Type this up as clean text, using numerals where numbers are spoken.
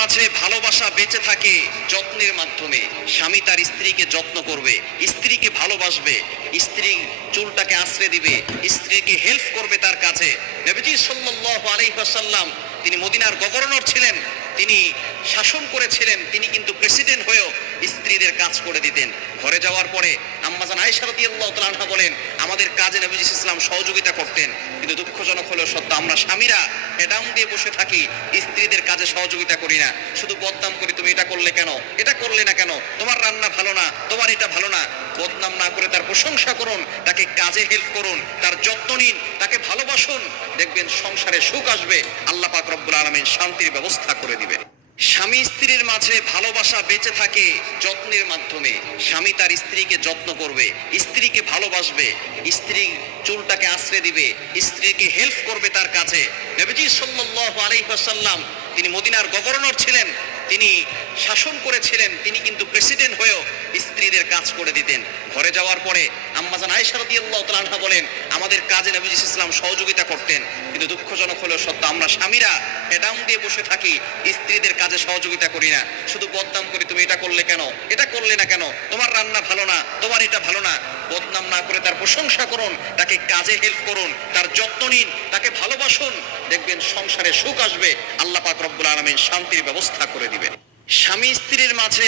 মাঝে ভালোবাসা বেঁচে থাকে যত্নের মাধ্যমে। স্বামী তার স্ত্রীকে যত্ন করবে, স্ত্রীকে ভালোবাসবে, স্ত্রী চুলটাকে আশ্রে দিবে, স্ত্রীকে হেল্প করবে তার কাছে। নবীজি সাল্লাল্লাহু আলাইহি ওয়াসাল্লাম তিনি মদিনার গভর্নর ছিলেন, তিনি শাসন করেছিলেন, তিনি কিন্তু প্রেসিডেন্ট হয়েও স্ত্রীদের কাজ করে দিতেন। ঘরে যাওয়ার পরে আম্মাজান আয়েশা রাদিয়াল্লাহু তাআলা আনহা বলেন, আমাদের কাজে নবীজি সাল্লাল্লাহু আলাইহি ওয়াসাল্লাম সহযোগিতা করতেন। কিন্তু দুঃখজনক হলেও সত্য, আমরা স্বামীরা এডাম দিয়ে বসে থাকি, স্ত্রীদের কাজে সহযোগিতা করি না, শুধু বদনাম করি, তুমি এটা করলে কেন, এটা করলে না কেন, তোমার রান্না ভালো না, তোমার এটা ভালো না। বদনাম না করে তার প্রশংসা করুন, তাকে কাজে হেল্প করুন, তার যত্ন নিন, তাকে ভালোবাসুন, দেখবেন সংসারে সুখ আসবে, আল্লাহ পাক রব্বুল আলামিন শান্তির ব্যবস্থা করে দিবেন। স্বামী স্ত্রীর মাঝে ভালোবাসা বেঁচে থাকে যত্নের মাধ্যমে। স্বামী তার স্ত্রীকে যত্ন করবে, স্ত্রীকে ভালোবাসবে, স্ত্রী চুলটাকে আশ্রে দিবে, স্ত্রীকে হেল্প করবে তার কাছে। নবীজি সাল্লাল্লাহু আলাইহি ওয়াসাল্লাম তিনি মদিনার গভর্নর ছিলেন, তিনি শাসন করেছিলেন, তিনি কিন্তু প্রেসিডেন্ট হয়েও স্ত্রীদের কাজ করে দিতেন। ঘরে যাওয়ার পরে আম্মাজান আয়েশা রাদিয়াল্লাহু তাআলা আনহা বলেন, আমাদের কাজে নবীজি সাল্লাল্লাহু আলাইহি ওয়াসাল্লাম সহযোগিতা করতেন। কিন্তু দুঃখজনক হলেও সত্য, আমরা স্বামীরা এডাম দিয়ে বসে থাকি, স্ত্রীদের কাজে সহযোগিতা করি না, শুধু বদনাম করি, তুমি এটা করলে কেন, এটা করলে না কেন, তোমার রান্না ভালো না, তোমার এটা ভালো না। বদনাম না করে তার প্রশংসা করুন, তাকে কাজে হেল্প করুন, তার যত্ন নিন, তাকে ভালোবাসুন, দেখবেন সংসারে সুখ আসবে, আল্লাহ পাক রব্বুল আলামিন শান্তির ব্যবস্থা করে দিবেন। স্বামী স্ত্রীর মাঝে